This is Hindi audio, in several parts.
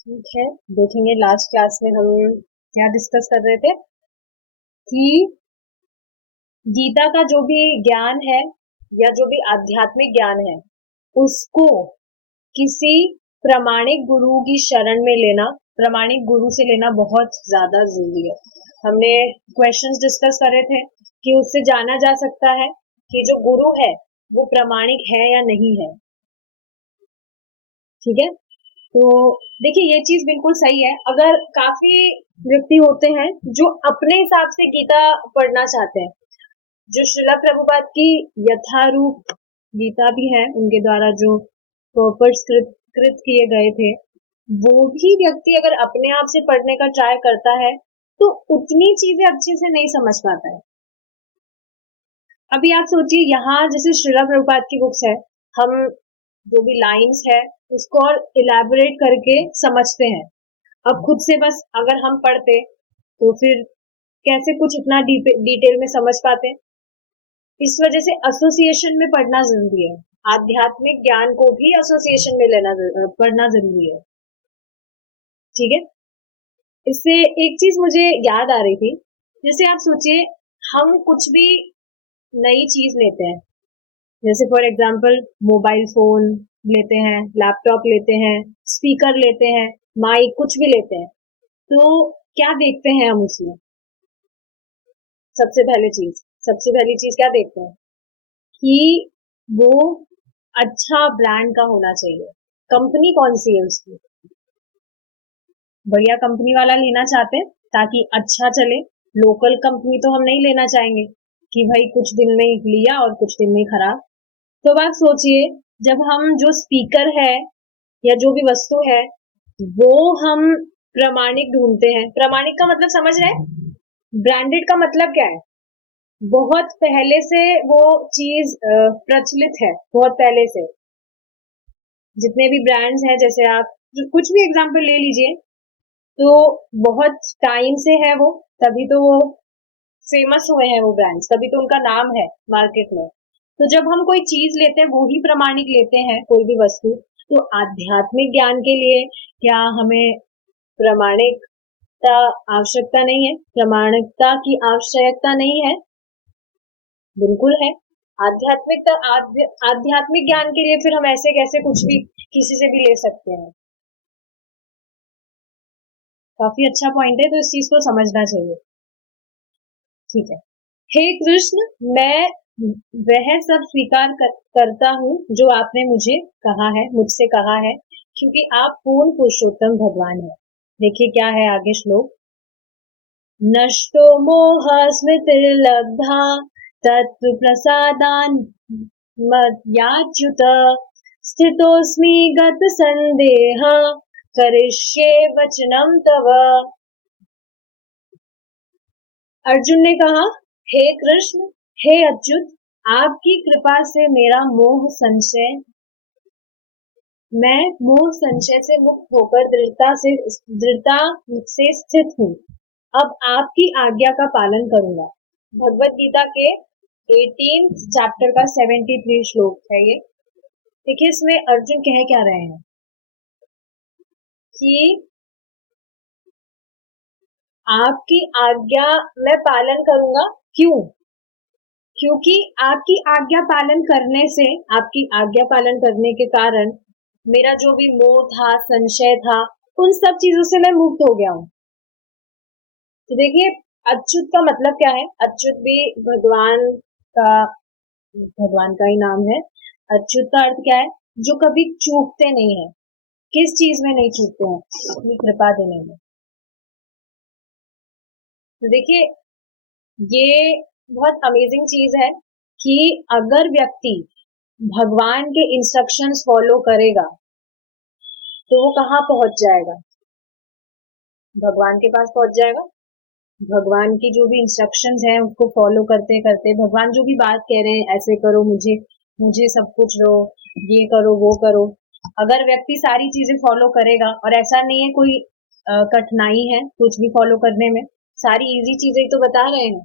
ठीक है, देखेंगे लास्ट क्लास में हम क्या डिस्कस कर रहे थे कि गीता का जो भी ज्ञान है या जो भी आध्यात्मिक ज्ञान है उसको किसी प्रामाणिक गुरु की शरण में लेना, प्रामाणिक गुरु से लेना बहुत ज्यादा जरूरी है। हमने क्वेश्चंस डिस्कस करे थे कि उससे जाना जा सकता है कि जो गुरु है वो प्रामाणिक है या नहीं है। ठीक है, तो देखिए ये चीज बिल्कुल सही है। अगर काफी व्यक्ति होते हैं जो अपने हिसाब से गीता पढ़ना चाहते हैं, जो श्रीला प्रभुपाद की यथारूप गीता भी है उनके द्वारा जो पर्पस कृत किए गए थे, वो भी व्यक्ति अगर अपने आप से पढ़ने का ट्राई करता है तो उतनी चीजें अच्छे से नहीं समझ पाता है। अभी आप सोचिए, यहाँ जैसे श्रीला प्रभुपाद की बुक्स है, हम जो भी लाइंस है उसको और इलेबोरेट करके समझते हैं। अब खुद से बस अगर हम पढ़ते तो फिर कैसे कुछ इतना डिटेल में समझ पाते। इस वजह से एसोसिएशन में पढ़ना जरूरी है। आध्यात्मिक ज्ञान को भी एसोसिएशन में पढ़ना जरूरी है। ठीक है, इससे एक चीज मुझे याद आ रही थी। जैसे आप सोचिए, हम कुछ भी नई चीज लेते हैं, जैसे फॉर एग्जाम्पल मोबाइल फोन लेते हैं, लैपटॉप लेते हैं, स्पीकर लेते हैं, माइक, कुछ भी लेते हैं, तो क्या देखते हैं हम उसमें? सबसे पहली चीज क्या देखते हैं कि वो अच्छा ब्रांड का होना चाहिए। कंपनी कौन सी है उसकी, बढ़िया कंपनी वाला लेना चाहते हैं ताकि अच्छा चले। लोकल कंपनी तो हम नहीं लेना चाहेंगे कि भाई कुछ दिन में लिया और कुछ दिन में खराब। तो बात सोचिए, जब हम जो स्पीकर है या जो भी वस्तु है वो हम प्रामाणिक ढूंढते हैं। प्रामाणिक का मतलब समझ रहे हैं? ब्रांडेड का मतलब क्या है? बहुत पहले से वो चीज प्रचलित है, बहुत पहले से। जितने भी ब्रांड्स हैं, जैसे आप कुछ भी एग्जांपल ले लीजिए, तो बहुत टाइम से है वो, तभी तो वो फेमस हुए हैं वो ब्रांड्स, तभी तो उनका नाम है मार्केट में। तो जब हम कोई चीज लेते हैं वो ही प्रामाणिक लेते हैं, कोई भी वस्तु। तो आध्यात्मिक ज्ञान के लिए क्या हमें प्रामाणिकता आवश्यकता नहीं है? प्रामाणिकता की आवश्यकता नहीं है, बिल्कुल है। आध्यात्मिक ज्ञान के लिए फिर हम ऐसे कैसे कुछ भी किसी से भी ले सकते हैं? काफी अच्छा पॉइंट है, तो इस चीज को समझना चाहिए। ठीक है, हे कृष्ण, मैं वह सब करता हूँ जो आपने मुझे कहा है, मुझसे कहा है, क्योंकि आप पूर्ण पुरुषोत्तम भगवान हैं। देखिए क्या है आगे श्लोक। नष्टो मोह स्मृतिर्लब्धा तत्व प्रसादान मद्याच्युत स्थितोस्मि गत संदेह करिष्ये वचनम तव। अर्जुन ने कहा, हे कृष्ण, हे अच्युत, आपकी कृपा से मेरा मैं मोह संशय से मुक्त होकर दृढ़ता से स्थित हूँ। अब आपकी आज्ञा का पालन करूंगा। भगवत गीता के 18th चैप्टर का 73 श्लोक है ये। देखिए इसमें अर्जुन कह क्या रहे हैं कि आपकी आज्ञा मैं पालन करूंगा। क्यों? क्योंकि आपकी आज्ञा पालन करने से, आपकी आज्ञा पालन करने के कारण मेरा जो भी मोह था, संशय था, उन सब चीजों से मैं मुक्त हो गया हूँ। तो देखिए अच्युत का मतलब क्या है? अच्युत भी का भगवान का ही नाम है। अच्युत का अर्थ क्या है? जो कभी चूकते नहीं है। किस चीज में नहीं चूकते हैं? अपनी कृपा देने में। तो देखिए ये बहुत अमेजिंग चीज है कि अगर व्यक्ति भगवान के इंस्ट्रक्शंस फॉलो करेगा तो वो कहाँ पहुंच जाएगा? भगवान के पास पहुंच जाएगा। भगवान की जो भी इंस्ट्रक्शंस हैं उसको फॉलो करते करते, भगवान जो भी बात कह रहे हैं, ऐसे करो, मुझे मुझे सब कुछ दो, ये करो वो करो, अगर व्यक्ति सारी चीजें फॉलो करेगा, और ऐसा नहीं है कोई कठिनाई है कुछ भी फॉलो करने में, सारी इजी चीजें तो बता रहे हैं।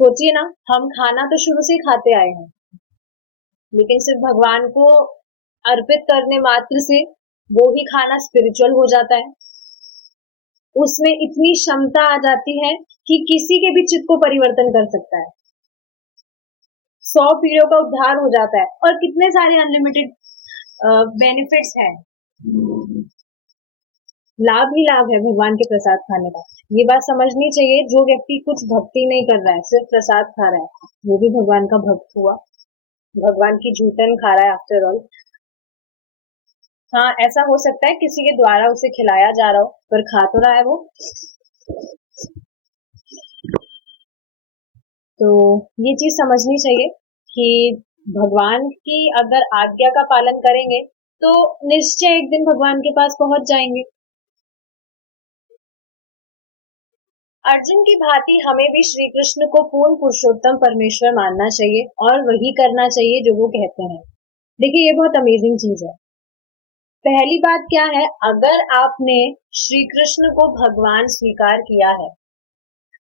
सोचिए ना, हम खाना तो शुरू से ही खाते आए हैं, लेकिन सिर्फ भगवान को अर्पित करने मात्र से वो ही खाना स्पिरिचुअल हो जाता है। उसमें इतनी क्षमता आ जाती है कि किसी के भी चित्त को परिवर्तन कर सकता है। 100 पीढ़ियों का उद्धार हो जाता है और कितने सारे अनलिमिटेड बेनिफिट्स हैं। लाभ ही लाभ है भगवान के प्रसाद खाने का। ये बात समझनी चाहिए, जो व्यक्ति कुछ भक्ति नहीं कर रहा है, सिर्फ प्रसाद खा रहा है, वो भी भगवान का भक्त हुआ, भगवान की जूठन खा रहा है आफ्टर ऑल। हाँ, ऐसा हो सकता है किसी के द्वारा उसे खिलाया जा रहा हो, पर खा तो रहा है वो। तो ये चीज समझनी चाहिए कि भगवान की अगर आज्ञा का पालन करेंगे तो निश्चय एक दिन भगवान के पास पहुंच जाएंगे। अर्जुन की भांति हमें भी श्री कृष्ण को पूर्ण पुरुषोत्तम परमेश्वर मानना चाहिए और वही करना चाहिए जो वो कहते हैं। देखिए, ये बहुत अमेजिंग चीज है। पहली बात क्या है, अगर आपने श्री कृष्ण को भगवान स्वीकार किया है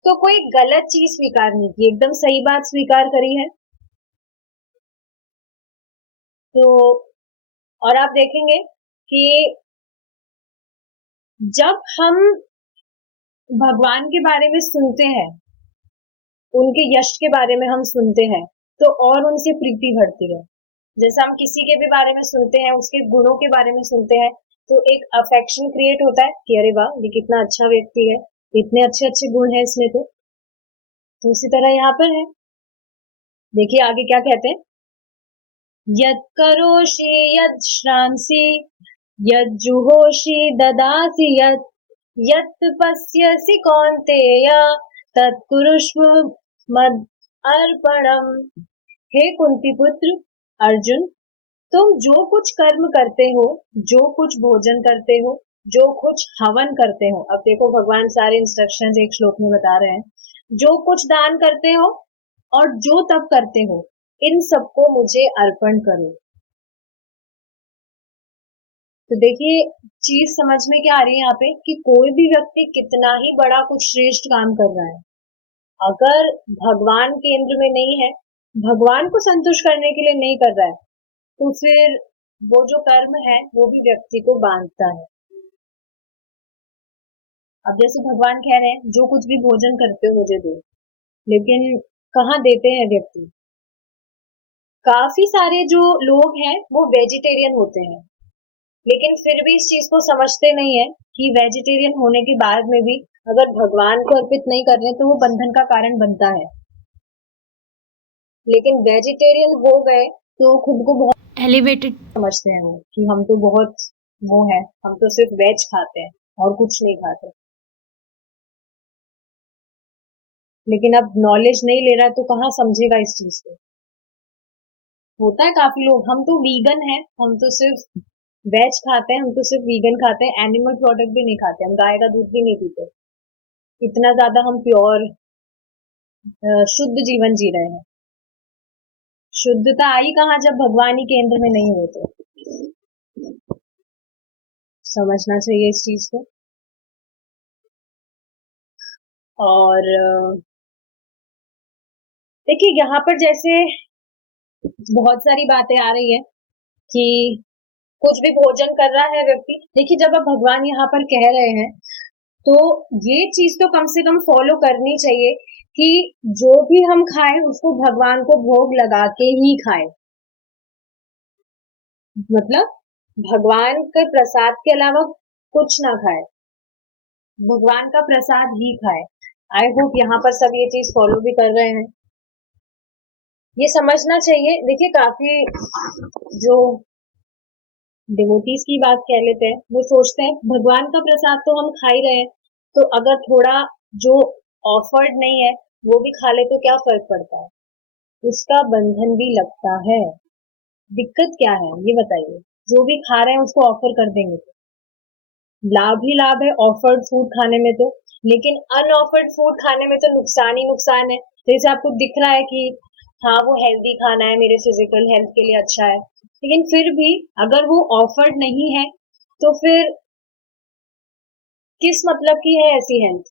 तो कोई गलत चीज स्वीकार नहीं की, एकदम सही बात स्वीकार करी है। तो और आप देखेंगे कि जब हम भगवान के बारे में सुनते हैं, उनके यश के बारे में हम सुनते हैं, तो और उनसे प्रीति बढ़ती है। जैसे हम किसी के भी बारे में सुनते हैं, उसके गुणों के बारे में सुनते हैं, तो एक अफेक्शन क्रिएट होता है कि अरे वाह, ये कितना अच्छा व्यक्ति है, इतने अच्छे अच्छे गुण है इसमें। तो उसी तरह यहाँ पर है। देखिए आगे क्या कहते हैं, यत् करोषि यत् श्रांसि यत् जुहोषि ददासि यत् पश्यसि कौन्तेय तत् कुरुष्व मद अर्पणम। हे कुंती पुत्र अर्जुन, तुम जो कुछ कर्म करते हो, जो कुछ भोजन करते हो, जो कुछ हवन करते हो, अब देखो भगवान सारे इंस्ट्रक्शंस एक श्लोक में बता रहे हैं, जो कुछ दान करते हो और जो तप करते हो, इन सबको मुझे अर्पण करो। तो देखिए चीज समझ में क्या आ रही है यहाँ पे कि कोई भी व्यक्ति कितना ही बड़ा कुछ श्रेष्ठ काम कर रहा है, अगर भगवान केंद्र में नहीं है, भगवान को संतुष्ट करने के लिए नहीं कर रहा है, तो फिर वो जो कर्म है वो भी व्यक्ति को बांधता है। अब जैसे भगवान कह रहे हैं जो कुछ भी भोजन करते हो मुझे दो, लेकिन कहाँ देते हैं व्यक्ति। काफी सारे जो लोग हैं वो वेजिटेरियन होते हैं, लेकिन फिर भी इस चीज को समझते नहीं है कि वेजिटेरियन होने के बाद में भी अगर भगवान को अर्पित नहीं कर रहे तो वो बंधन का कारण बनता है। लेकिन वेजिटेरियन हो गए तो खुद को बहुत एलिवेटेड समझते हैं वो, कि हम तो बहुत वो है, हम तो सिर्फ वेज खाते हैं और कुछ नहीं खाते। लेकिन अब नॉलेज नहीं ले रहा है तो कहाँ समझेगा इस चीज को। होता है काफी लोग, हम तो वीगन हैं, हम तो सिर्फ वेज खाते हैं, हम तो सिर्फ वीगन खाते हैं, एनिमल प्रोडक्ट भी नहीं खाते, हम गाय का दूध भी नहीं पीते, इतना ज्यादा हम प्योर शुद्ध जीवन जी रहे हैं। शुद्धता आई कहाँ जब भगवान ही केंद्र में नहीं होते। समझना चाहिए इस चीज को। और देखिए यहाँ पर जैसे बहुत सारी बातें आ रही है कि कुछ भी भोजन कर रहा है व्यक्ति, देखिए जब अब भगवान यहाँ पर कह रहे हैं तो ये चीज तो कम से कम फॉलो करनी चाहिए कि जो भी हम खाएं उसको भगवान को भोग लगा के ही खाएं। मतलब भगवान के प्रसाद के अलावा कुछ ना खाए, भगवान का प्रसाद ही खाए। आई होप यहाँ पर सब ये चीज फॉलो भी कर रहे हैं। ये समझना चाहिए। देखिए काफी जो डिवोटीज की बात कह लेते हैं, वो सोचते हैं भगवान का प्रसाद तो हम खा ही रहे हैं, तो अगर थोड़ा जो ऑफर्ड नहीं है वो भी खा ले तो क्या फर्क पड़ता है, उसका बंधन भी लगता है। दिक्कत क्या है ये बताइए, जो भी खा रहे हैं उसको ऑफर कर देंगे तो लाभ ही लाभ है ऑफर्ड फूड खाने में तो, लेकिन अनऑफर्ड फूड खाने में तो नुकसान ही नुकसान है। जैसे आपको दिख रहा है कि हाँ वो हेल्दी खाना है, मेरे फिजिकल हेल्थ के लिए अच्छा है, लेकिन फिर भी अगर वो ऑफर्ड नहीं है तो फिर किस मतलब की है ऐसी हेल्थ,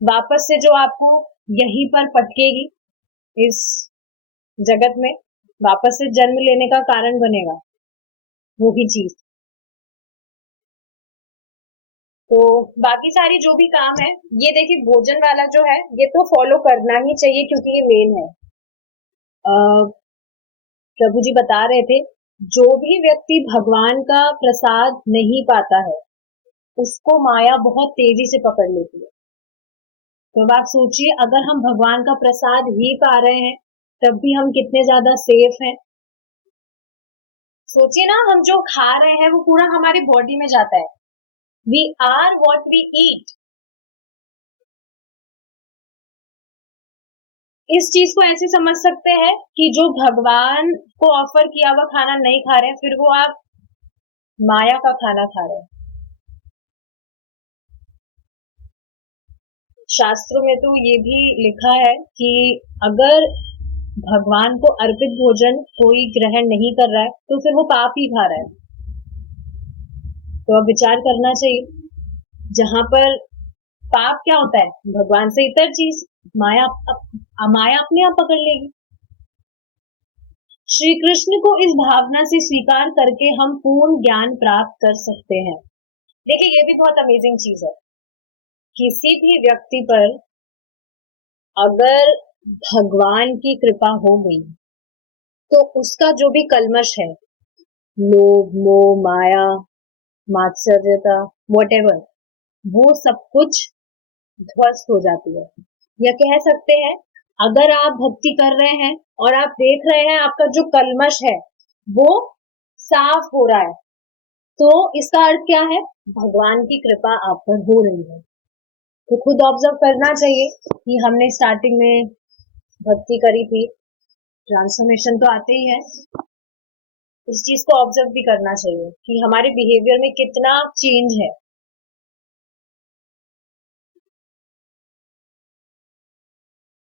वापस से जो आपको यहीं पर पटकेगी इस जगत में, वापस से जन्म लेने का कारण बनेगा वो ही चीज। तो बाकी सारी जो भी काम है, ये देखिए भोजन वाला जो है ये तो फॉलो करना ही चाहिए क्योंकि ये मेन है। प्रभु जी बता रहे थे, जो भी व्यक्ति भगवान का प्रसाद नहीं पाता है उसको माया बहुत तेजी से पकड़ लेती है। तो अब आप सोचिए, अगर हम भगवान का प्रसाद ही पा रहे हैं तब भी हम कितने ज्यादा सेफ हैं। सोचिए ना, हम जो खा रहे हैं वो पूरा हमारी बॉडी में जाता है। We are what we eat. इस चीज को ऐसे समझ सकते हैं कि जो भगवान को ऑफर किया हुआ खाना नहीं खा रहे हैं, फिर वो आप माया का खाना खा रहे हैं। शास्त्रों में तो ये भी लिखा है कि अगर भगवान को अर्पित भोजन कोई ग्रहण नहीं कर रहा है तो फिर वो पाप ही खा रहा है। तो अब विचार करना चाहिए, जहां पर पाप क्या होता है, भगवान से इतर चीज, माया माया अपने आप पकड़ लेगी। श्री कृष्ण को इस भावना से स्वीकार करके हम पूर्ण ज्ञान प्राप्त कर सकते हैं। देखिए, ये भी बहुत अमेजिंग चीज है। किसी भी व्यक्ति पर अगर भगवान की कृपा हो गई तो उसका जो भी कल्मश है, लोभ मोह माया मात्सर्यता वॉटेवर, वो सब कुछ ध्वस्त हो जाती है। या कह सकते हैं, अगर आप भक्ति कर रहे हैं और आप देख रहे हैं आपका जो कल्मश है वो साफ हो रहा है, तो इसका अर्थ क्या है, भगवान की कृपा आप पर हो रही है। तो खुद ऑब्जर्व करना चाहिए कि हमने स्टार्टिंग में भक्ति करी थी, ट्रांसफॉर्मेशन तो आते ही है। इस चीज को ऑब्जर्व भी करना चाहिए कि हमारे बिहेवियर में कितना चेंज है।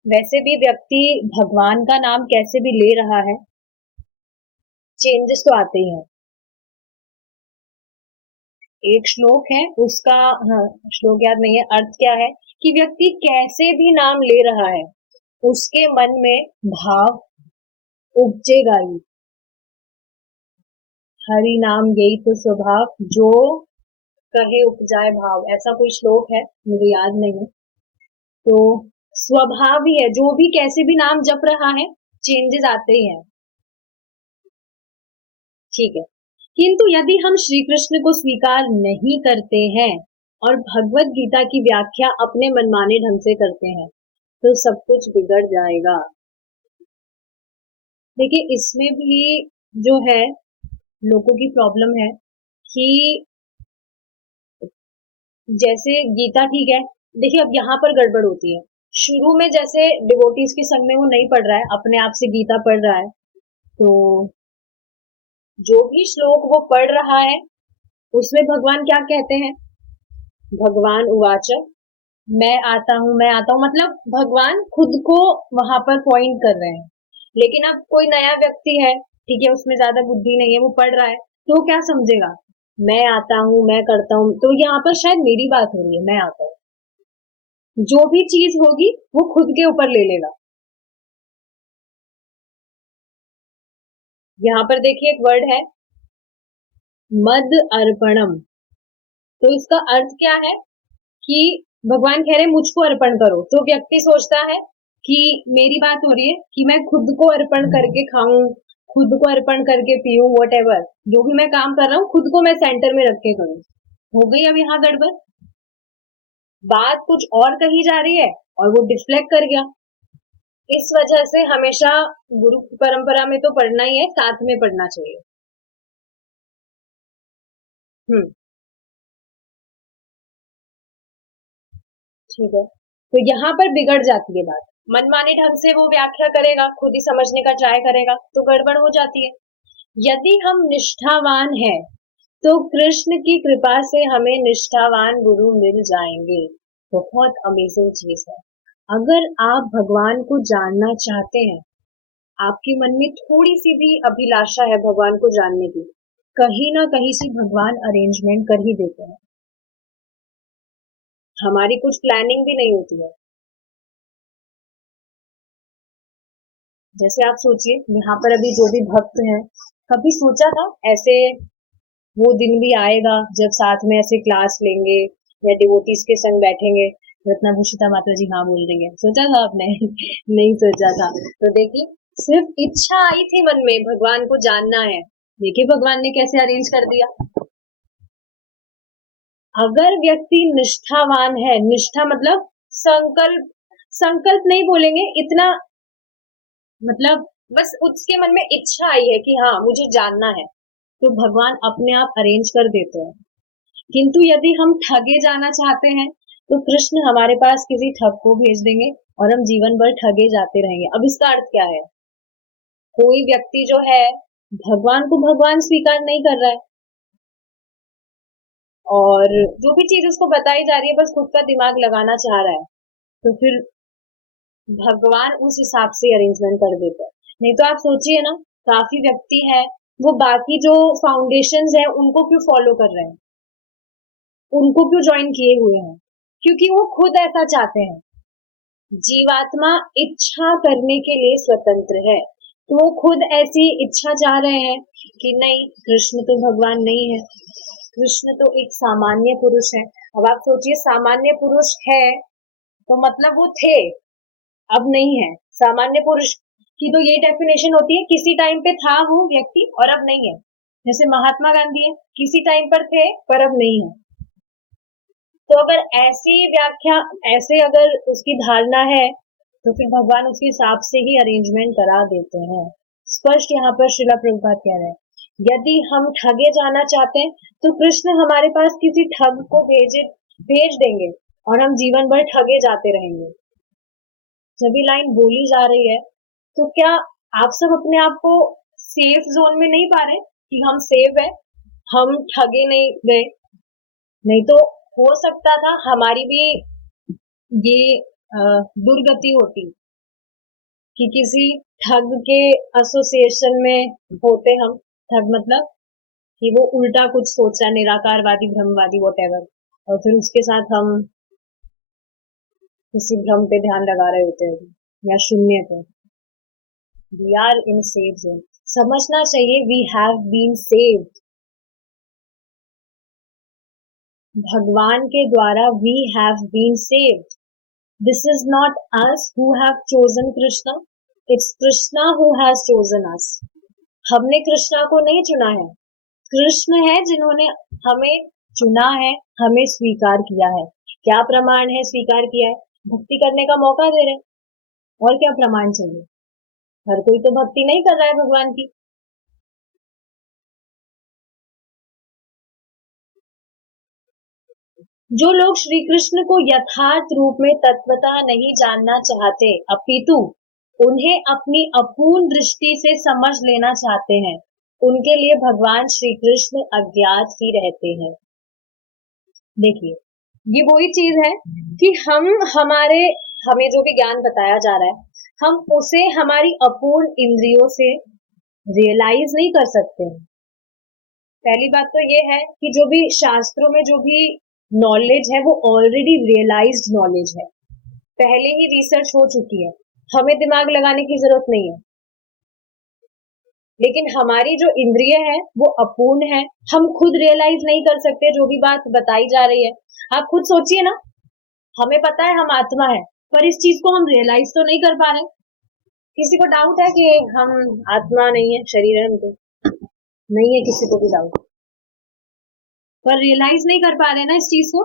वैसे भी व्यक्ति भगवान का नाम कैसे भी ले रहा है, चेंजेस तो आते ही हैं। एक श्लोक है उसका, हाँ, श्लोक याद नहीं है, अर्थ क्या है कि व्यक्ति कैसे भी नाम ले रहा है उसके मन में भाव उपजेगा ही। हरि नाम यही तो स्वभाव, जो कहे उपजाए भाव, ऐसा कोई श्लोक है, मुझे याद नहीं है। तो स्वभाव ही है, जो भी कैसे भी नाम जप रहा है चेंजेस आते ही हैं। ठीक है, किंतु यदि हम श्री कृष्ण को स्वीकार नहीं करते हैं और भगवत गीता की व्याख्या अपने मनमाने ढंग से करते हैं तो सब कुछ बिगड़ जाएगा। देखिए, इसमें भी जो है लोगों की प्रॉब्लम है कि जैसे गीता ठीक है, देखिए अब यहाँ पर गड़बड़ होती है। शुरू में जैसे डिवोटीज के संग में वो नहीं पढ़ रहा है, अपने आप से गीता पढ़ रहा है, तो जो भी श्लोक वो पढ़ रहा है उसमें भगवान क्या कहते हैं, भगवान उवाच, मैं आता हूँ, मतलब भगवान खुद को वहां पर पॉइंट कर रहे हैं। लेकिन अब कोई नया व्यक्ति है, ठीक है, उसमें ज्यादा बुद्धि नहीं है, वो पढ़ रहा है, तो क्या समझेगा, मैं आता हूँ मैं करता हूँ, तो यहाँ पर शायद मेरी बात हो रही है, मैं आता हूँ। जो भी चीज होगी वो खुद के ऊपर ले लेगा। यहाँ पर देखिए एक वर्ड है मद अर्पणम। तो इसका अर्थ क्या है कि भगवान कह रहे मुझको अर्पण करो। तो व्यक्ति सोचता है कि मेरी बात हो रही है कि मैं खुद को अर्पण करके खाऊं, खुद को अर्पण करके पीऊं, वॉट एवर, जो भी मैं काम कर रहा हूँ खुद को मैं सेंटर में रख के करूं। हो गई अब यहाँ गड़बड़, बात कुछ और कही जा रही है और वो डिफ्लेक्ट कर गया। इस वजह से हमेशा गुरु परंपरा में तो पढ़ना ही है, साथ में पढ़ना चाहिए। हम्म, ठीक है। तो यहाँ पर बिगड़ जाती है बात, मनमाने ढंग से वो व्याख्या करेगा, खुद ही समझने का ट्राई करेगा तो गड़बड़ हो जाती है। यदि हम निष्ठावान हैं तो कृष्ण की कृपा से हमें निष्ठावान गुरु मिल जाएंगे। बहुत अमेजिंग चीज है। अगर आप भगवान को जानना चाहते हैं, आपके मन में थोड़ी सी भी अभिलाषा है भगवान को जानने की, कहीं ना कहीं से भगवान अरेंजमेंट कर ही देते हैं। हमारी कुछ प्लानिंग भी नहीं होती है। जैसे आप सोचिए, यहाँ पर अभी जो भी भक्त हैं, कभी सोचा था ऐसे वो दिन भी आएगा जब साथ में ऐसे क्लास लेंगे या डिवोटीज के संग बैठेंगे। रत्नाभूषिता माता जी हाँ बोल रही है, सोचा था आपने? नहीं सोचा था। तो देखिए, सिर्फ इच्छा आई थी मन में, भगवान को जानना है। देखिए भगवान ने कैसे अरेंज कर दिया। अगर व्यक्ति निष्ठावान है, निष्ठा मतलब संकल्प, संकल्प नहीं बोलेंगे इतना, मतलब बस उसके मन में इच्छा आई है कि हाँ मुझे जानना है, तो भगवान अपने आप अरेंज कर देते हैं। किंतु यदि हम ठगे जाना चाहते हैं तो कृष्ण हमारे पास किसी ठग को भेज देंगे और हम जीवन भर ठगे जाते रहेंगे। अब इसका अर्थ क्या है? कोई व्यक्ति जो है भगवान को भगवान स्वीकार नहीं कर रहा है, और जो भी चीज उसको बताई जा रही है बस खुद का दिमाग लगाना चाह रहा है, तो फिर भगवान उस हिसाब से अरेंजमेंट कर देता है। नहीं तो आप सोचिए ना, काफी व्यक्ति है वो बाकी जो फाउंडेशंस है उनको क्यों फॉलो कर रहे हैं, उनको क्यों ज्वाइन किए हुए हैं? क्योंकि वो खुद ऐसा चाहते हैं। जीवात्मा इच्छा करने के लिए स्वतंत्र है, तो वो खुद ऐसी इच्छा चाह रहे हैं कि नहीं, कृष्ण तो भगवान नहीं है, कृष्ण तो एक सामान्य पुरुष है। अब आप सोचिए, सामान्य पुरुष है तो मतलब वो थे, अब नहीं है। सामान्य पुरुष की तो ये डेफिनेशन होती है, किसी टाइम पे था वो व्यक्ति और अब नहीं है। जैसे महात्मा गांधी है, किसी टाइम पर थे पर अब नहीं है। तो अगर ऐसी व्याख्या, ऐसे अगर उसकी धारणा है तो फिर भगवान उसके हिसाब से ही अरेंजमेंट करा देते हैं। स्पष्ट यहाँ पर श्रीला प्रभुपाद कह रहे हैं, यदि हम ठगे जाना चाहते हैं तो कृष्ण हमारे पास किसी ठग को भेज देंगे और हम जीवन भर ठगे जाते रहेंगे। जब ये लाइन बोली जा रही है तो क्या आप सब अपने आप को सेफ जोन में नहीं पा रहे कि हम सेफ है, हम ठगे नहीं गए? नहीं तो हो सकता था हमारी भी ये दुर्गति होती कि किसी ठग के एसोसिएशन में होते हम। ठग मतलब कि वो उल्टा कुछ सोच रहा है, निराकारवादी, ब्रह्मवादी, वॉटेवर, और फिर उसके साथ हम किसी भ्रम पे ध्यान लगा रहे होते हैं या शून्य पे। We are in safe zone. समझना चाहिए, वी हैव बीन सेव्ड। भगवान के द्वारा we have been saved. This is not us who have chosen Krishna. It's Krishna who has chosen us. हमने कृष्णा को नहीं चुना है, कृष्ण है जिन्होंने हमें चुना है, हमें स्वीकार किया है। क्या प्रमाण है स्वीकार किया है? भक्ति करने का मौका दे रहे हैं, और क्या प्रमाण चाहिए? हर कोई तो भक्ति नहीं कर रहा है भगवान की। जो लोग श्री कृष्ण को यथार्थ रूप में तत्वतः नहीं जानना चाहते, अपितु उन्हें अपनी अपूर्ण दृष्टि से समझ लेना चाहते हैं, उनके लिए भगवान श्री कृष्ण अज्ञात ही रहते हैं। देखिए, ये वही चीज है कि हमें जो भी ज्ञान बताया जा रहा है, हम उसे हमारी अपूर्ण इंद्रियों से रियलाइज नहीं कर सकते हैं। पहली बात तो ये है कि जो भी शास्त्रों में जो भी नॉलेज है वो ऑलरेडी रियलाइज्ड नॉलेज है, पहले ही रिसर्च हो चुकी है, हमें दिमाग लगाने की जरूरत नहीं है। लेकिन हमारी जो इंद्रिय है वो अपूर्ण है, हम खुद रियलाइज नहीं कर सकते जो भी बात बताई जा रही है। आप खुद सोचिए ना, हमें पता है हम आत्मा है, पर इस चीज को हम रियलाइज तो नहीं कर पा रहे। किसी को डाउट है कि हम आत्मा नहीं है, शरीर है? हमको नहीं है, किसी को भी डाउट, पर रियलाइज नहीं कर पा रहे ना इस चीज को।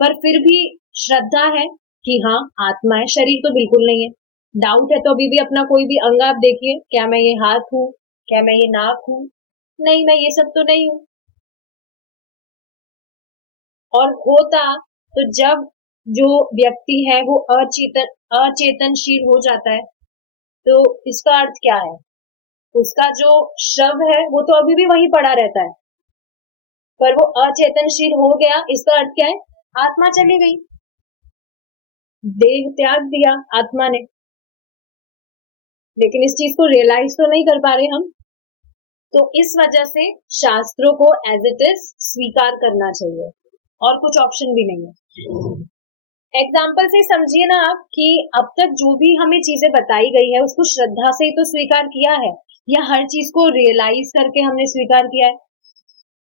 पर फिर भी श्रद्धा है कि हाँ आत्मा है, शरीर तो बिल्कुल नहीं है। डाउट है तो अभी भी अपना कोई भी अंग आप देखिए, क्या मैं ये हाथ हूँ, क्या मैं ये नाक हूँ? नहीं, मैं ये सब तो नहीं हूँ। और होता तो जब जो व्यक्ति है वो अचेतनशील हो जाता है, तो इसका अर्थ क्या है? उसका जो शव है वो तो अभी भी वहीं पड़ा रहता है, पर वो अचेतनशील हो गया, इसका अर्थ क्या है? आत्मा चली गई, देह त्याग दिया आत्मा ने। लेकिन इस चीज को रियलाइज तो नहीं कर पा रहे हम। तो इस वजह से शास्त्रों को एज इट इज स्वीकार करना चाहिए, और कुछ ऑप्शन भी नहीं है। एग्जाम्पल से समझिए ना आप कि अब तक जो भी हमें चीजें बताई गई है उसको श्रद्धा से ही तो स्वीकार किया है, या हर चीज को रियलाइज करके हमने स्वीकार किया है?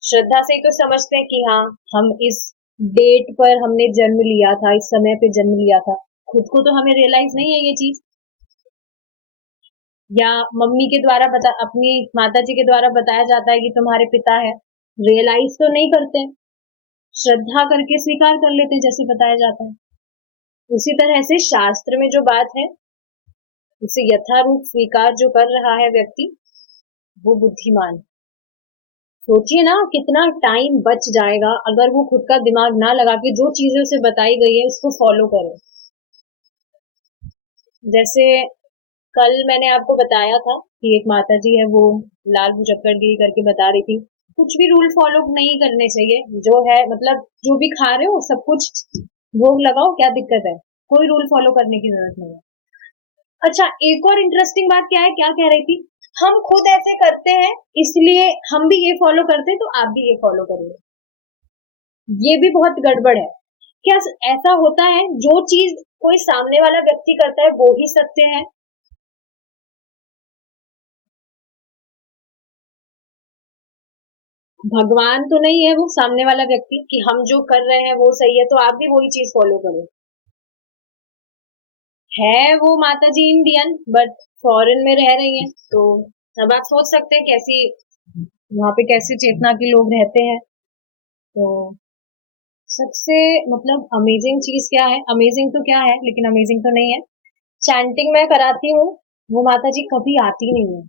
श्रद्धा से ही तो समझते हैं कि हाँ, हम इस डेट पर हमने जन्म लिया था, इस समय पे जन्म लिया था। खुद को तो हमें रियलाइज नहीं है ये चीज, या मम्मी के द्वारा अपनी माता जी के द्वारा बताया जाता है कि तुम्हारे पिता है, रियलाइज तो नहीं करते, श्रद्धा करके स्वीकार कर लेते हैं जैसे बताया जाता है। उसी तरह से शास्त्र में जो बात है उसे यथारूप स्वीकार जो कर रहा है व्यक्ति, वो बुद्धिमान। सोचिए ना कितना टाइम बच जाएगा अगर वो खुद का दिमाग ना लगा के जो चीजें उसे बताई गई है उसको फॉलो करे। जैसे कल मैंने आपको बताया था कि एक माता जी है, वो लाल भुजक्कड़गिरी करके बता रही थी कुछ भी रूल फॉलो नहीं करने चाहिए, जो है मतलब जो भी खा रहे हो सब कुछ भोग लगाओ, क्या दिक्कत है, कोई रूल फॉलो करने की जरूरत नहीं है। अच्छा, एक और इंटरेस्टिंग बात क्या है, क्या कह रही थी, हम खुद ऐसे करते हैं इसलिए हम भी ये फॉलो करते हैं तो आप भी ये फॉलो करोगे, ये भी बहुत गड़बड़ है। क्या ऐसा होता है जो चीज कोई सामने वाला व्यक्ति करता है वो ही सत्य है? भगवान तो नहीं है वो सामने वाला व्यक्ति कि हम जो कर रहे हैं वो सही है तो आप भी वही चीज फॉलो करो। है वो माता जी इंडियन बट फॉरेन में रह रही हैं, तो अब आप सोच सकते हैं कैसी वहां पे कैसी चेतना के लोग रहते हैं। तो सबसे मतलब अमेजिंग चीज क्या है, अमेजिंग तो क्या है लेकिन अमेजिंग तो नहीं है, चैंटिंग मैं कराती हूँ, वो माता जी कभी आती नहीं है।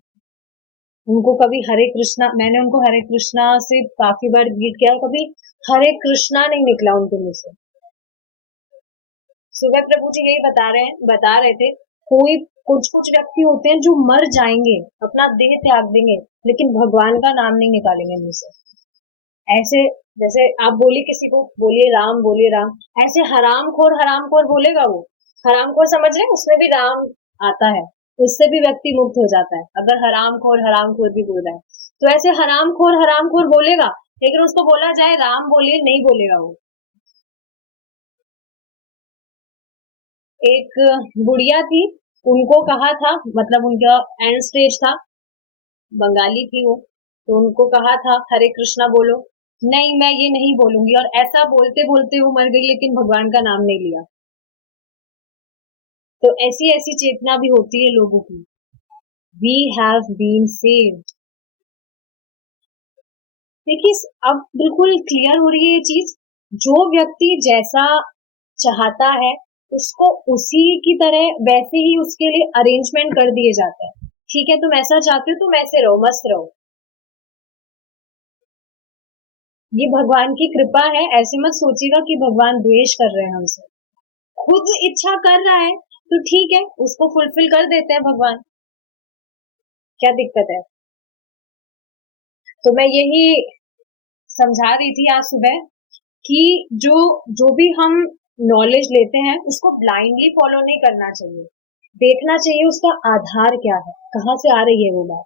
उनको कभी हरे कृष्णा, मैंने उनको हरे कृष्णा से काफी बार रिपीट किया, कभी हरे कृष्णा नहीं निकला उनके मुंह से। सुबह प्रभु जी यही बता रहे थे, कोई कुछ कुछ व्यक्ति होते हैं जो मर जाएंगे, अपना देह त्याग देंगे, लेकिन भगवान का नाम नहीं निकालेंगे मुंह से। ऐसे जैसे आप बोलिए किसी को, बोलिए राम, ऐसे हराम खोर बोलेगा वो, हराम खोर समझ रहे हैं, उसमें भी राम आता है, उससे भी व्यक्ति मुक्त हो जाता है अगर हराम खोर भी बोल रहा है। तो ऐसे हराम खोर बोलेगा, लेकिन उसको बोला जाए राम बोलिए, नहीं बोलेगा वो। एक बुढ़िया थी, उनको कहा था, मतलब उनका एंड स्टेज था, बंगाली थी वो, तो उनको कहा था हरे कृष्णा बोलो, नहीं मैं ये नहीं बोलूंगी, और ऐसा बोलते बोलते वो मर गई लेकिन भगवान का नाम नहीं लिया। तो ऐसी ऐसी चेतना भी होती है लोगों की। We have been saved. देखिए अब बिल्कुल क्लियर हो रही है ये चीज, जो व्यक्ति जैसा चाहता है उसको उसी की तरह वैसे ही उसके लिए अरेंजमेंट कर दिए जाते हैं। ठीक है, तुम ऐसा चाहते हो तुम ऐसे रहो, मस्त रहो, ये भगवान की कृपा है। ऐसे मत सोचिएगा कि भगवान द्वेष कर रहे हैं हमसे, खुद इच्छा कर रहा है तो ठीक है, उसको फुलफिल कर देते हैं भगवान, क्या दिक्कत है। तो मैं यही समझा रही थी आज सुबह कि जो जो भी हम नॉलेज लेते हैं उसको ब्लाइंडली फॉलो नहीं करना चाहिए, देखना चाहिए उसका आधार क्या है, कहाँ से आ रही है वो बात।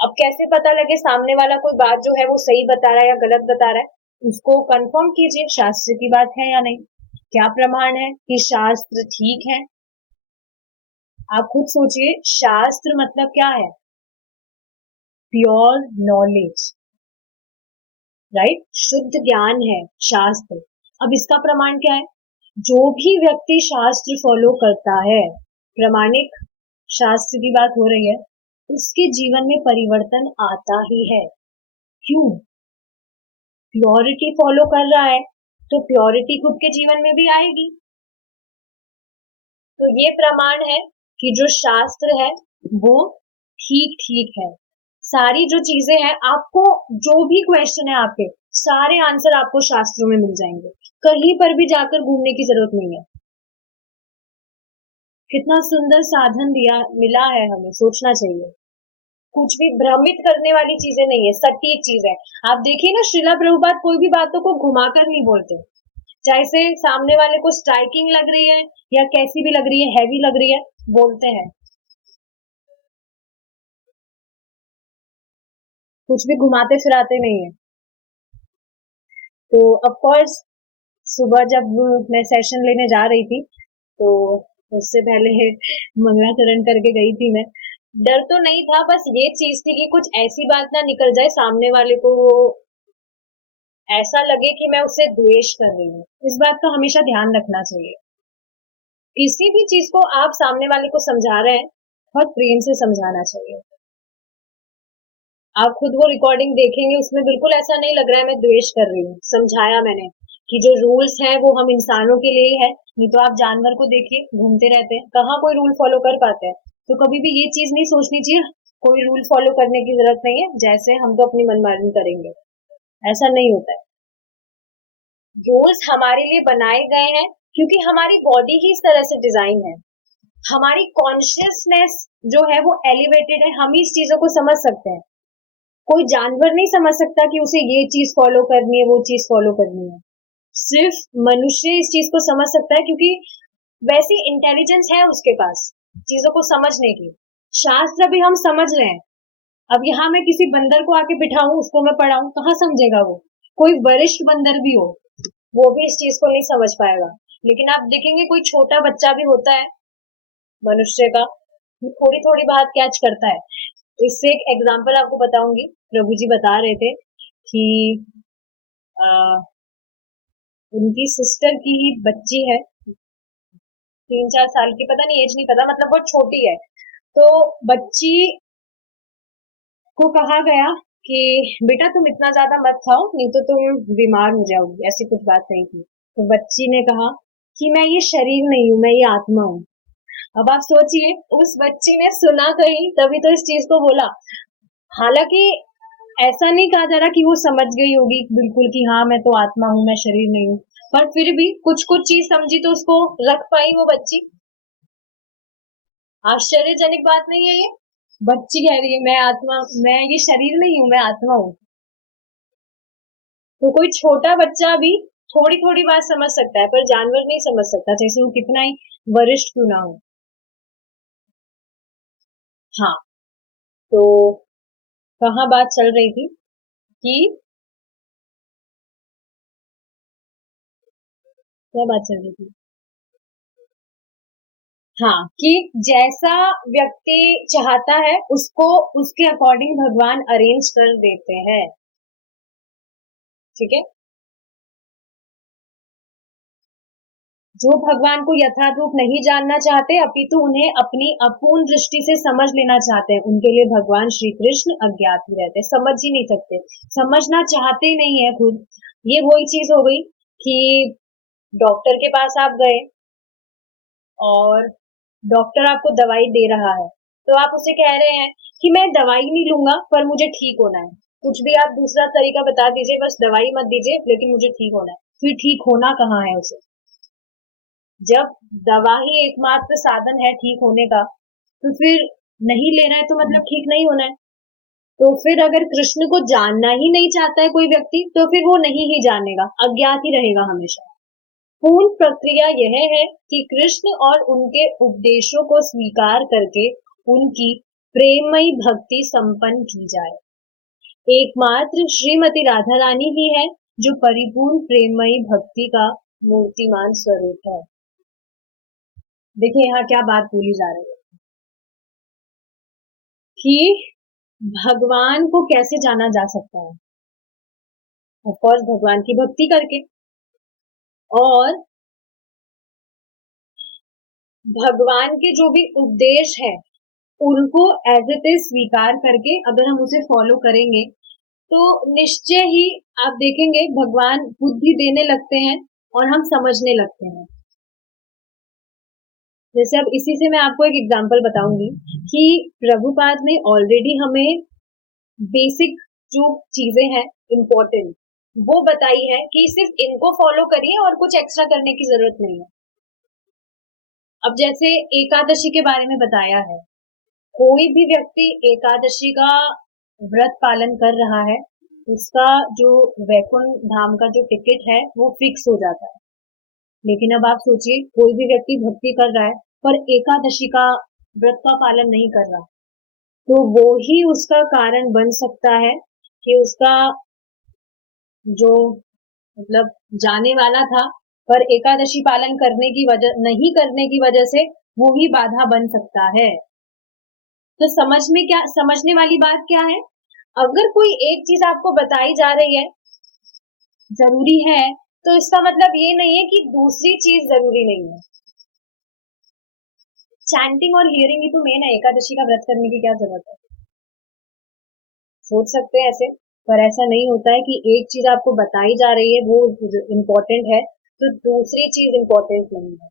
अब कैसे पता लगे सामने वाला कोई बात जो है वो सही बता रहा है या गलत बता रहा है, उसको कंफर्म कीजिए शास्त्र की बात है या नहीं, क्या प्रमाण है कि शास्त्र ठीक है। आप खुद सोचिए, शास्त्र मतलब क्या है, प्योर नॉलेज, राइट, शुद्ध ज्ञान है शास्त्र। अब इसका प्रमाण क्या है, जो भी व्यक्ति शास्त्र फॉलो करता है, प्रमाणिक शास्त्र की बात हो रही है, उसके जीवन में परिवर्तन आता ही है। क्यों, प्योरिटी फॉलो कर रहा है तो प्योरिटी खुद के जीवन में भी आएगी। तो ये प्रमाण है कि जो शास्त्र है वो ठीक ठीक है। सारी जो चीजें हैं, आपको जो भी क्वेश्चन है आपके, सारे आंसर आपको शास्त्रों में मिल जाएंगे, कहीं पर भी जाकर घूमने की जरूरत नहीं है। कितना सुंदर साधन दिया मिला है हमें, सोचना चाहिए। कुछ भी भ्रमित करने वाली चीजें नहीं है, सटीक चीज है। आप देखिए ना, श्रीला प्रभुपाद कोई भी बातों को घुमाकर नहीं बोलते, चाहे से सामने वाले को स्ट्राइकिंग लग रही है या कैसी भी लग रही है, हैवी लग रही है, बोलते हैं, कुछ भी घुमाते फिराते नहीं है। तो ऑफ कोर्स सुबह जब मैं सेशन लेने जा रही थी, तो उससे पहले मंगलाचरण करके गई थी मैं, डर तो नहीं था, बस ये चीज थी कि कुछ ऐसी बात ना निकल जाए सामने वाले को वो ऐसा लगे कि मैं उससे द्वेष कर रही हूँ। इस बात का हमेशा ध्यान रखना चाहिए। किसी भी चीज को आप सामने वाले को समझा रहे हैं, बहुत प्रेम से समझाना चाहिए। आप खुद वो रिकॉर्डिंग देखेंगे, उसमें बिल्कुल ऐसा नहीं लग रहा है मैं द्वेष कर रही हूँ। समझाया मैंने कि जो रूल्स हैं वो हम इंसानों के लिए ही है, नहीं तो आप जानवर को देखिए, घूमते रहते हैं, कहाँ कोई रूल फॉलो कर पाते हैं। तो कभी भी ये चीज नहीं सोचनी चाहिए कोई रूल फॉलो करने की जरूरत नहीं है, जैसे हम तो अपनी मनमानी करेंगे। ऐसा नहीं होता है। रूल्स हमारे लिए बनाए गए हैं क्योंकि हमारी बॉडी ही इस तरह से डिजाइन है। हमारी कॉन्शियसनेस जो है वो एलिवेटेड है, हम ही इस चीजों को समझ सकते हैं। कोई जानवर नहीं समझ सकता कि उसे ये चीज फॉलो करनी है, वो चीज फॉलो करनी है। सिर्फ मनुष्य इस चीज को समझ सकता है क्योंकि वैसी इंटेलिजेंस है उसके पास चीजों को समझने की। शास्त्र भी हम समझ रहे हैं। अब यहाँ मैं किसी बंदर को आके बिठाऊं, उसको मैं पढ़ाऊं, कहाँ समझेगा वो। कोई वरिष्ठ बंदर भी हो, वो भी इस चीज को नहीं समझ पाएगा। लेकिन आप देखेंगे कोई छोटा बच्चा भी होता है मनुष्य का, थोड़ी थोड़ी बात कैच करता है। इससे एक एग्जांपल आपको बताऊंगी। प्रभु जी बता रहे थे कि आ, उनकी सिस्टर की ही बच्ची है, 3-4 साल की, पता नहीं एज नहीं पता, मतलब बहुत छोटी है। तो बच्ची को कहा गया कि बेटा तुम इतना ज्यादा मत खाओ, नहीं तो तुम बीमार हो जाओगी, ऐसी कुछ बात नहीं थी। तो बच्ची ने कहा कि मैं ये शरीर नहीं हूँ, मैं ये आत्मा हूँ। अब आप सोचिए, उस बच्ची ने सुना कहीं तभी तो इस चीज को बोला। हालांकि ऐसा नहीं कहा जा रहा कि वो समझ गई होगी बिल्कुल कि हाँ मैं तो आत्मा हूँ, मैं शरीर नहीं हूँ, पर फिर भी कुछ कुछ चीज समझी तो उसको रख पाई वो बच्ची। आश्चर्यजनक बात नहीं है ये? बच्ची कह रही है मैं आत्मा, मैं ये शरीर नहीं हूँ, मैं आत्मा हूँ। तो कोई छोटा बच्चा भी थोड़ी थोड़ी बात समझ सकता है, पर जानवर नहीं समझ सकता, जैसे वो कितना ही वरिष्ठ क्यों ना हो। हाँ, तो कहाँ बात चल रही थी कि क्या बात चल रही थी? हाँ, कि जैसा व्यक्ति चाहता है उसको उसके अकॉर्डिंग भगवान अरेंज कर देते हैं। ठीक है। जो भगवान को यथार्थ रूप नहीं जानना चाहते, अपितु उन्हें अपनी अपूर्ण दृष्टि से समझ लेना चाहते हैं, उनके लिए भगवान श्री कृष्ण अज्ञात ही रहते हैं, समझ ही नहीं सकते, समझना चाहते नहीं है खुद। ये वही चीज हो गई कि डॉक्टर के पास आप गए और डॉक्टर आपको दवाई दे रहा है, तो आप उसे कह रहे हैं कि मैं दवाई नहीं लूंगा पर मुझे ठीक होना है। कुछ भी आप दूसरा तरीका बता दीजिए, बस दवाई मत दीजिए, लेकिन मुझे ठीक होना है। फिर ठीक होना कहाँ है उसे? जब दवा ही एकमात्र साधन है ठीक होने का, तो फिर नहीं लेना है तो मतलब ठीक नहीं होना है। तो फिर अगर कृष्ण को जानना ही नहीं चाहता है कोई व्यक्ति, तो फिर वो नहीं ही जानेगा, अज्ञात ही रहेगा हमेशा। पूर्ण प्रक्रिया यह है कि कृष्ण और उनके उपदेशों को स्वीकार करके उनकी प्रेममयी भक्ति संपन्न की जाए। एकमात्र श्रीमती राधा रानी ही है जो परिपूर्ण प्रेममयी भक्ति का मूर्तिमान स्वरूप है। देखिए यहाँ क्या बात बोली जा रही है कि भगवान को कैसे जाना जा सकता है? ऑफ कोर्स भगवान की भक्ति करके। और भगवान के जो भी उपदेश है उनको एज इट इज स्वीकार करके अगर हम उसे फॉलो करेंगे, तो निश्चय ही आप देखेंगे भगवान बुद्धि देने लगते हैं और हम समझने लगते हैं। जैसे अब इसी से मैं आपको एक एग्जांपल बताऊंगी कि प्रभुपाद ने ऑलरेडी हमें बेसिक जो चीजें हैं इम्पोर्टेंट, वो बताई है कि सिर्फ इनको फॉलो करिए और कुछ एक्स्ट्रा करने की जरूरत नहीं है। अब जैसे एकादशी के बारे में बताया है, कोई भी व्यक्ति एकादशी का व्रत पालन कर रहा है, उसका जो वैकुंठ धाम का जो टिकट है वो फिक्स हो जाता है। लेकिन अब आप सोचिए, कोई भी व्यक्ति भक्ति कर रहा है पर एकादशी का व्रत का पालन नहीं कर रहा, तो वो ही उसका कारण बन सकता है कि उसका जो मतलब जाने वाला था, पर एकादशी पालन करने की वजह नहीं करने की वजह से वो ही बाधा बन सकता है। तो समझने वाली बात क्या है, अगर कोई एक चीज आपको बताई जा रही है जरूरी है, तो इसका मतलब ये नहीं है कि दूसरी चीज जरूरी नहीं है। चैंटिंग और हियरिंग ही तो मेन है, एकादशी का व्रत करने की क्या जरूरत है? सोच सकते हैं ऐसे, पर ऐसा नहीं होता है कि एक चीज आपको बताई जा रही है वो इम्पोर्टेंट है तो दूसरी चीज इम्पोर्टेंट नहीं है।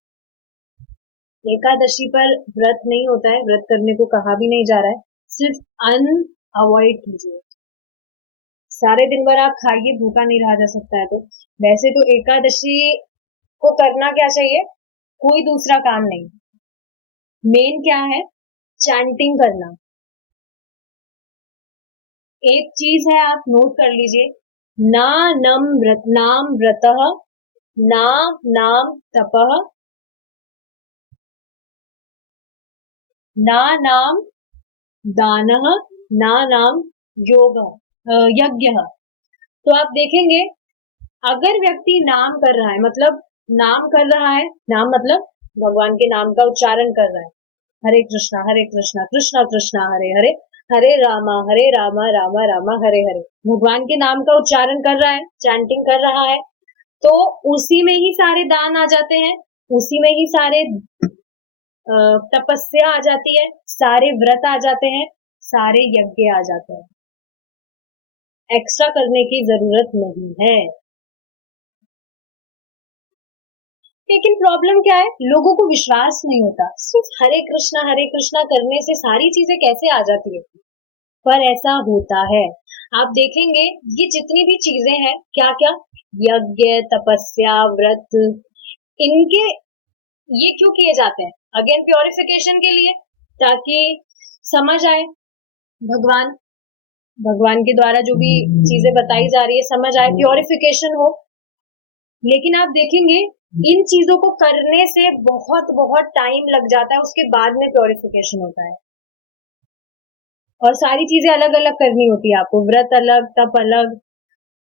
एकादशी पर व्रत नहीं होता है, व्रत करने को कहा भी नहीं जा रहा है, सिर्फ अन्न अवॉइड कीजिए। सारे दिन भर आप खाइए, भूखा नहीं रहा जा सकता है। तो वैसे तो एकादशी को करना क्या चाहिए, कोई दूसरा काम नहीं, मेन क्या है, चैंटिंग करना। एक चीज है, आप नोट कर लीजिए, ना नम व्रत नाम व्रतः, ना नाम तपः, ना नाम दानः, ना नाम योग यज्ञ। तो आप देखेंगे, अगर व्यक्ति नाम कर रहा है, मतलब नाम कर रहा है, नाम मतलब भगवान के नाम का उच्चारण कर रहा है, हरे कृष्णा कृष्णा कृष्णा हरे हरे, हरे रामा रामा रामा हरे हरे, भगवान के नाम का उच्चारण कर रहा है, चैंटिंग कर रहा है, तो उसी में ही सारे दान आ जाते हैं, उसी में ही सारे तपस्या आ जाती है, सारे व्रत आ जाते हैं, सारे यज्ञ आ जाते हैं, एक्स्ट्रा करने की जरूरत नहीं है। लेकिन प्रॉब्लम क्या है, लोगों को विश्वास नहीं होता, सिर्फ हरे कृष्णा करने से सारी चीजें कैसे आ जाती है, पर ऐसा होता है। आप देखेंगे ये जितनी भी चीजें हैं, क्या क्या, यज्ञ तपस्या व्रत, इनके ये क्यों किए जाते हैं, अगेन प्योरिफिकेशन के लिए, ताकि समझ आए भगवान भगवान के द्वारा जो भी चीजें बताई जा रही है समझ आए, प्योरिफिकेशन हो। लेकिन आप देखेंगे इन चीजों को करने से बहुत बहुत टाइम लग जाता है, उसके बाद में प्योरिफिकेशन होता है, और सारी चीजें अलग अलग करनी होती है आपको, व्रत अलग, तप अलग,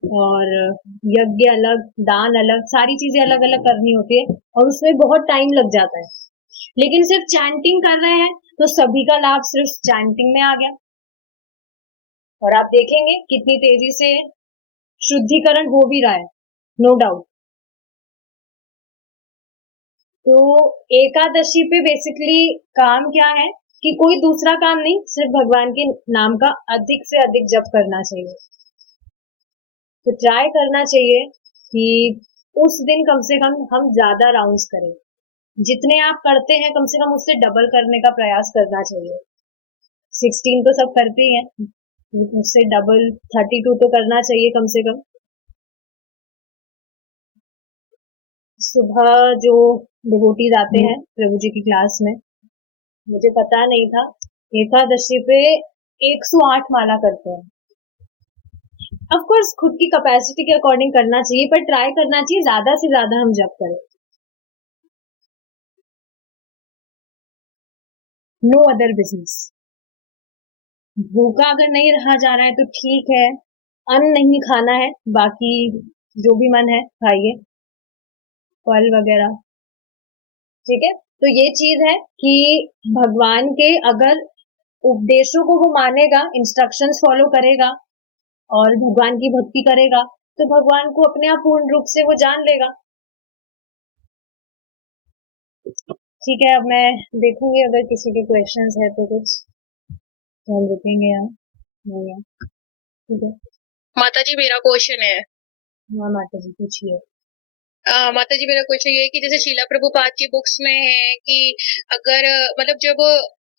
और यज्ञ अलग, दान अलग, सारी चीजें अलग अलग करनी होती है, और उसमें बहुत टाइम लग जाता है। लेकिन सिर्फ चैंटिंग कर रहे हैं तो सभी का लाभ सिर्फ चैंटिंग में आ गया, और आप देखेंगे कितनी तेजी से शुद्धिकरण हो भी रहा है, नो डाउट। तो एकादशी पे बेसिकली काम क्या है कि कोई दूसरा काम नहीं, सिर्फ भगवान के नाम का अधिक से अधिक जप करना चाहिए। तो ट्राई करना चाहिए कि उस दिन कम से कम हम ज्यादा राउंड्स करें, जितने आप करते हैं कम से कम उससे डबल करने का प्रयास करना चाहिए। 16 तो सब करते ही हैं, उससे डबल 32 तो करना चाहिए कम से कम। सुबह जो डिवोटीज आते हैं प्रभु जी की क्लास में, मुझे पता नहीं था, एकादशी पे 108 माला करते हैं। ऑफ कोर्स खुद की कैपेसिटी के अकॉर्डिंग करना चाहिए, पर ट्राई करना चाहिए ज्यादा से ज्यादा हम जप करें। No other business. भूखा अगर नहीं रहा जा रहा है तो ठीक है, अन्न नहीं खाना है, बाकी जो भी मन है खाइए, फल वगैरह, ठीक है। तो ये चीज है कि भगवान के अगर उपदेशों को वो मानेगा, इंस्ट्रक्शंस फॉलो करेगा और भगवान की भक्ति करेगा, तो भगवान को अपने आप पूर्ण रूप से वो जान लेगा। ठीक है, अब मैं देखूंगी अगर किसी के क्वेश्चंस है तो कुछ, तो हम रुकेंगे यहाँ, नहीं है, ठीक है। माता जी मेरा क्वेश्चन है। हाँ माता जी पूछिए। माता जी मेरा क्वेश्चन ये है कि जैसे शीला प्रभुपाद की बुक्स में है कि अगर मतलब जब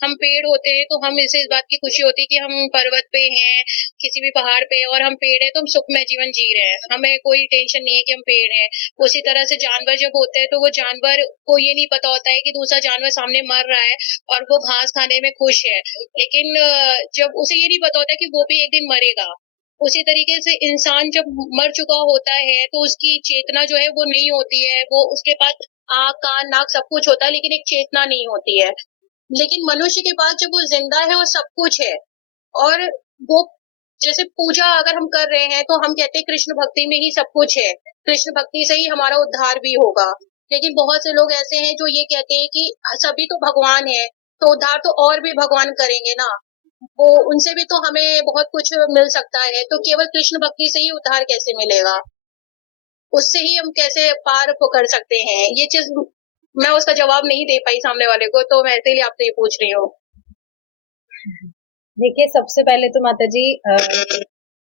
हम पेड़ होते हैं तो हम इस बात की खुशी होती है कि हम पर्वत पे हैं, किसी भी पहाड़ पे हैं और हम पेड़ हैं तो हम सुखमय जीवन जी रहे हैं, हमें कोई टेंशन नहीं है कि हम पेड़ हैं। उसी तरह से जानवर जब होते हैं तो वो जानवर को ये नहीं पता होता है कि दूसरा जानवर सामने मर रहा है और वो घास खाने में खुश है, लेकिन जब उसे ये नहीं पता होता है कि वो भी एक दिन मरेगा। उसी तरीके से इंसान जब मर चुका होता है तो उसकी चेतना जो है वो नहीं होती है, वो उसके पास आँख कान नाक सब कुछ होता है लेकिन एक चेतना नहीं होती है। लेकिन मनुष्य के पास जब वो जिंदा है वो सब कुछ है, और वो जैसे पूजा अगर हम कर रहे हैं तो हम कहते हैं कृष्ण भक्ति में ही सब कुछ है, कृष्ण भक्ति से ही हमारा उद्धार भी होगा। लेकिन बहुत से लोग ऐसे हैं जो ये कहते हैं कि सभी तो भगवान है, तो उद्धार तो और भी भगवान करेंगे ना, वो उनसे भी तो हमें बहुत कुछ मिल सकता है, तो केवल कृष्ण भक्ति से ही उद्धार कैसे मिलेगा? उससे ही हम कैसे पार को कर सकते हैं? ये चीज मैं उसका जवाब नहीं दे पाई सामने वाले को, तो मैं इसीलिए आपसे ये पूछ रही हूँ। देखिए, सबसे पहले तो माता जी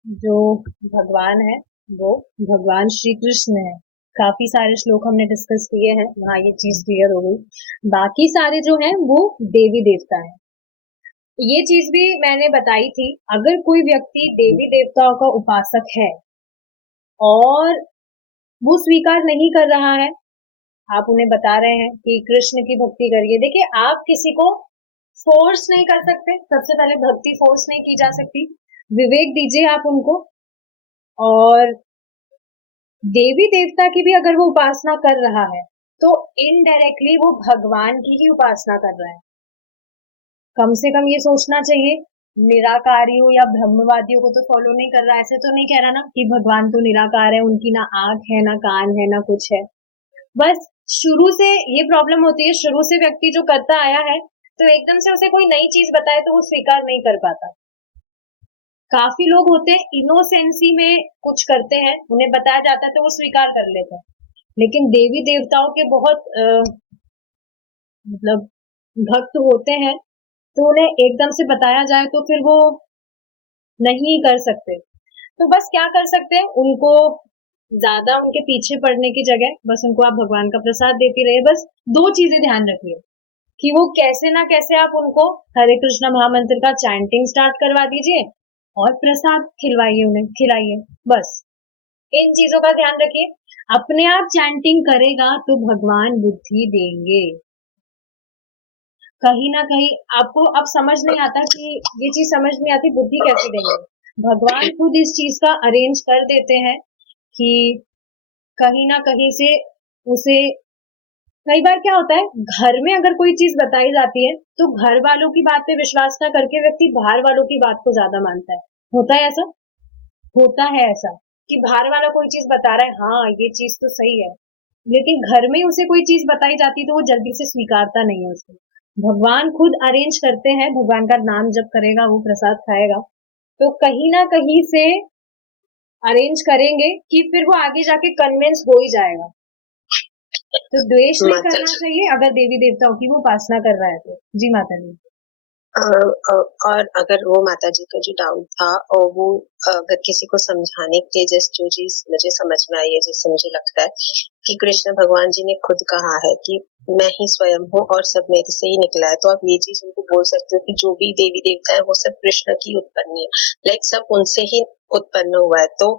जो भगवान है वो भगवान श्री कृष्ण है। काफी सारे श्लोक हमने डिस्कस किए हैं, वहाँ ये चीज क्लियर हो गई। बाकी सारे जो हैं वो देवी देवता हैं। ये चीज भी मैंने बताई थी, अगर कोई व्यक्ति देवी देवताओं का उपासक है और वो स्वीकार नहीं कर रहा है, आप उन्हें बता रहे हैं कि कृष्ण की भक्ति करिए। देखिए, आप किसी को फोर्स नहीं कर सकते, सबसे पहले भक्ति फोर्स नहीं की जा सकती। विवेक दीजिए आप उनको। और देवी देवता की भी अगर वो उपासना कर रहा है तो इनडायरेक्टली वो भगवान की ही उपासना कर रहा है। कम से कम ये सोचना चाहिए, निराकारियों या ब्रह्मवादियों को तो फॉलो नहीं कर रहा, ऐसे तो नहीं कह रहा ना कि भगवान तो निराकार है, उनकी ना आंख है ना कान है ना कुछ है। बस शुरू से ये प्रॉब्लम होती है, शुरू से व्यक्ति जो करता आया है तो एकदम से उसे कोई नई चीज बताए तो वो स्वीकार नहीं कर पाता। काफी लोग होते हैं इनोसेंसी में कुछ करते हैं, उन्हें बताया जाता है तो वो स्वीकार कर लेते हैं। लेकिन देवी देवताओं के बहुत मतलब भक्त होते हैं, तो उन्हें एकदम से बताया जाए तो फिर वो नहीं कर सकते। तो बस क्या कर सकते हैं, उनको ज्यादा उनके पीछे पड़ने की जगह बस उनको आप भगवान का प्रसाद देती रहिए। बस दो चीजें ध्यान रखिए कि वो कैसे ना कैसे आप उनको हरे कृष्णा महामंत्र का चैंटिंग स्टार्ट करवा दीजिए और प्रसाद खिलवाइए, उन्हें खिलाइए। बस इन चीजों का ध्यान रखिए। अपने आप चैंटिंग करेगा तो भगवान बुद्धि देंगे। कहीं ना कहीं आपको अब समझ नहीं आता कि ये चीज समझ नहीं आती, बुद्धि कैसे देंगे। भगवान खुद इस चीज का अरेंज कर देते हैं कि कहीं ना कहीं से उसे, कई बार क्या होता है घर में अगर कोई चीज बताई जाती है तो घर वालों की बात पे विश्वास ना करके व्यक्ति बाहर वालों की बात को ज्यादा मानता है। होता है ऐसा, होता है ऐसा कि बाहर वाला कोई चीज बता रहा है, हाँ ये चीज तो सही है, लेकिन घर में उसे कोई चीज बताई जाती तो वो जल्दी से स्वीकारता नहीं है उसको। भगवान खुद अरेंज करते हैं, भगवान का नाम जब करेगा वो प्रसाद खाएगा तो कहीं ना कहीं से अरेंज करेंगे कि फिर वो आगे जाके कन्विंस हो ही जाएगा। तो द्वेष नहीं माता करना जी चाहिए अगर देवी देवताओं की वो उपासना कर रहा है तो। जी माता जी। और अगर वो माता जी का जो डाउट था और वो अगर किसी को समझाने के लिए, जैसे जो चीज मुझे समझ में आई है, जिससे मुझे लगता है कि कृष्ण भगवान जी ने खुद कहा है कि मैं ही स्वयं हूँ और सब मेरे से ही निकला है, तो आप ये चीज उनको बोल सकते हो कि जो भी देवी देवता है वो सब कृष्ण की उत्पत्ति है, लाइक सब उनसे ही उत्पन्न हुआ है, तो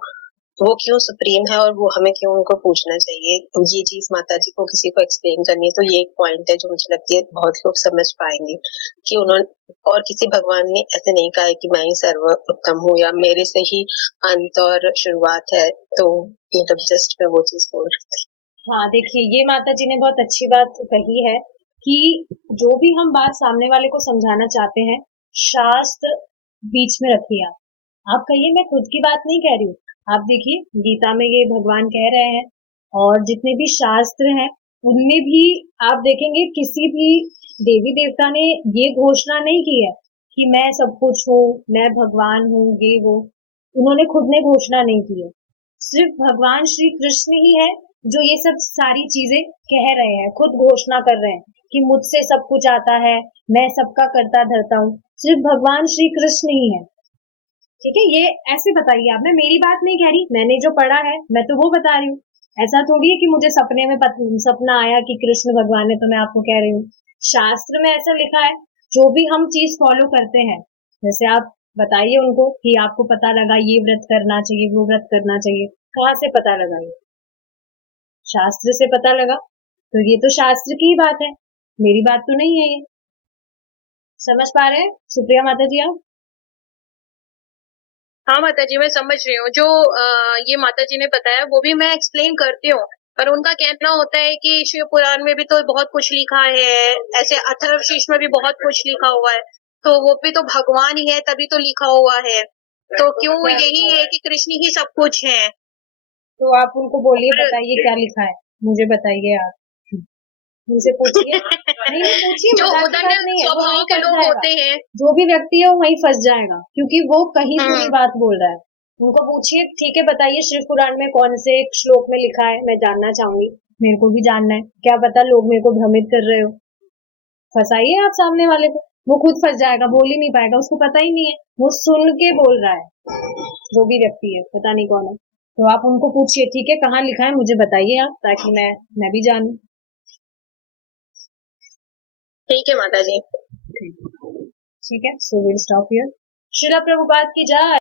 वो क्यों सुप्रीम है और वो हमें क्यों उनको पूछना चाहिए। ये चीज माता जी को किसी को एक्सप्लेन करनी है, तो ये एक पॉइंट है जो मुझे लगती है बहुत लोग समझ पाएंगे कि उन्होंने और किसी भगवान ने ऐसे नहीं कहा है कि मैं ही सर्वोत्तम हूँ या मेरे से ही अंत और शुरुआत है, तो मतलब जस्ट मैं वो चीज बोल रही थी। हाँ देखिए, ये माता जी ने बहुत अच्छी बात कही है कि जो भी हम बात सामने वाले को समझाना चाहते हैं, शास्त्र बीच में रखिए। आप कहिए मैं खुद की बात नहीं कह रही हूँ, आप देखिए गीता में ये भगवान कह रहे हैं और जितने भी शास्त्र हैं उनमें भी आप देखेंगे किसी भी देवी देवता ने ये घोषणा नहीं की है कि मैं सब कुछ हूँ, मैं भगवान हूँ, ये वो। उन्होंने खुद ने घोषणा नहीं की है। सिर्फ भगवान श्री कृष्ण ही है जो ये सब सारी चीजें कह रहे हैं, खुद घोषणा कर रहे हैं कि मुझसे सब कुछ आता है, मैं सबका करता धरता हूँ। सिर्फ भगवान श्री कृष्ण ही है। ठीक है, ये ऐसे बताइए आप, मैं मेरी बात नहीं कह रही, मैंने जो पढ़ा है मैं तो वो बता रही हूँ। ऐसा थोड़ी है कि मुझे सपने में सपना आया कि कृष्ण भगवान है तो मैं आपको कह रही हूँ। शास्त्र में ऐसा लिखा है। जो भी हम चीज फॉलो करते हैं, जैसे आप बताइए उनको कि आपको पता लगा ये व्रत करना चाहिए, वो व्रत करना चाहिए, कहाँ से पता लगा? ये शास्त्र से पता लगा, तो ये तो शास्त्र की ही बात है, मेरी बात तो नहीं है ये। समझ पा रहे हैं सुप्रिया माता जी आप? हाँ माता जी, मैं समझ रही हूँ। जो ये माता जी ने बताया वो भी मैं एक्सप्लेन करती हूँ, पर उनका कहना होता है कि शिव पुराण में भी तो बहुत कुछ लिखा है, ऐसे अथर्वशीष में भी बहुत कुछ लिखा हुआ है, तो वो भी तो भगवान ही है तभी तो लिखा हुआ है, तो क्यों क्या यही लिखा है? है कि कृष्ण ही सब कुछ है। तो आप उनको बोलिए, और बताइए क्या लिखा है, मुझे बताइए आप। उनसे पूछिए। नहीं नहीं पूछिए, जो मजाक की उधर बात नहीं है, वो स्वभाव वहीं के फंस लोग जाएगा। होते हैं। जो भी व्यक्ति है वो वहीं फंस जाएगा, क्योंकि वो कहीं सुनी हम्म। बात बोल रहा है। उनको पूछिए, ठीक है बताइए शिव पुराण में कौन से श्लोक में लिखा है, मैं जानना चाहूंगी, मेरे को भी जानना है, क्या पता लोग मेरे को भ्रमित कर रहे हो। फंसाइए आप सामने वाले को, वो खुद फंस जाएगा, बोल ही नहीं पाएगा, उसको पता ही नहीं है, वो सुन के बोल रहा है। जो भी व्यक्ति है, पता नहीं कौन है, तो आप उनको पूछिए, ठीक है कहाँ लिखा है मुझे बताइए आप, ताकि मैं भी जानूं। ठीक है माता जी। ठीक है, so will stop here. Srila Prabhupad की जय।